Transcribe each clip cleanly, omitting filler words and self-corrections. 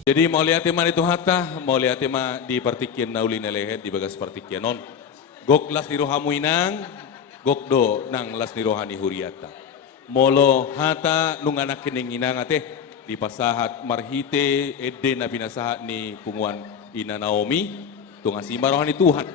Jadi mau lihat tema itu hata, mau lihat tema di partikian nauli nelehet di bagas partikian non. Gok las ni rohamu inang, gok do nang las ni rohani huriata. Molo hata nung anak kening inang ate di pasahat marhite ede na binasahat ni punguan ina Naomi tung asima rohani Tuhan.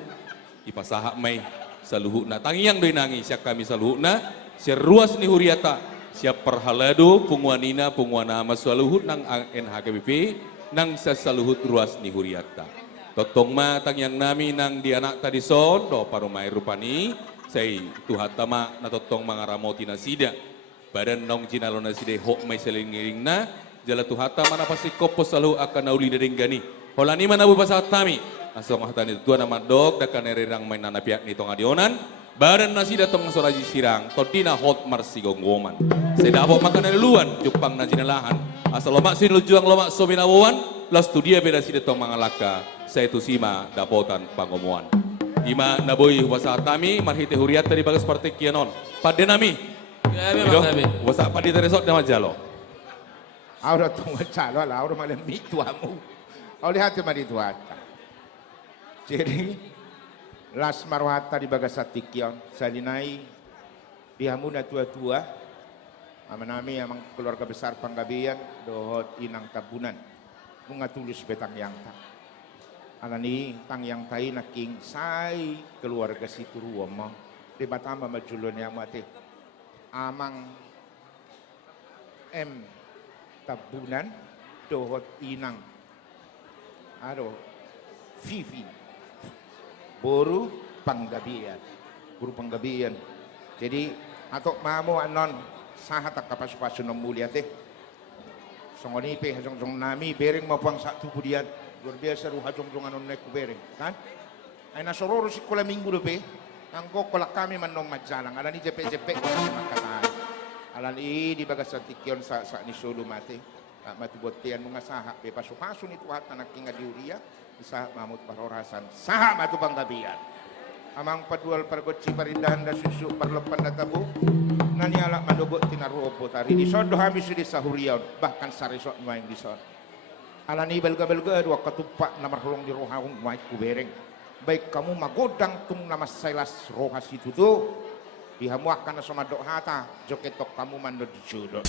Di pasahat may saluhu na tangiang do inangi siya kami saluhu na siya ruas ni huriata siya perhalado punguan ina punguan nama saluhut nang NHKBP nang sa saluhut ruas ni huriata. Totong matang yang nami nang di anak tadi son do parumay rupani say tuhat tama na totong mga ramoti na sida. Badan nong jinalo na sida hok may salingiring na jala tuhat tama na pasti kopos salu akan nauli na gani. Holani man abu pasat tami. Asong hatan itu tuan nama dog dakan erirang may nanapiak nitong adionan. Badan nasi datang soraji sirang, todina hot marsi gonggoman. Saya dapat makan dari luan, jupang na jinalahan. Asal lomak sin lujuang lomak sobinawan, las studia beda si datang mangalaka. Saya tu sima dapotan pangomuan. Ima naboy wasa tami marhite huriat dari bagas partai kianon. Pada nami. Ya memang tapi. Wasa pada teresot nama jalo. Aura tunggu calo lah, aura malam mitu amu. Oleh hati mari tuata. Jadi las marwata di bagasati kion salinai dihamuna tua-tua amanami amang keluarga besar Panggabean dohot inang tabunan bunga tulus betang yang tak alani tang yang tai naking sai keluarga situ ruwama di batama majulon yang mati amang tabunan dohot inang ado Vivi Buru Panggabean, Buru Panggabean. Jadi atok mamu anon sahat tak kapas-pasun ng mulia teh. Songoni pe hajong nami bering mapang satu pudian luar biasa ru hajong anon nek bering kan? Ay nasororo si kula minggu do pe. Angko kolak kami manong majalang. Alani jepe-jepe ko makatan. Alani di bagas tikyon sa ni solo mate. Mati botian mga saha pe pasu-pasun itu hat anak kinga diuria. Isa mamut parorasan saha matu Panggabean amang padual pargotsi parindahan da susu parlepan da tabu nani alak madogot tinaruopo tari di sodo hamis di sahuriaon bahkan saresok nuaing di son alani belga-belga dua ketupak namar hulong di rohaung nuaing kubereng baik kamu magodang tung nama sailas rohas itu tuh dihamuakan sama dok hata joketok kamu mando di jodoh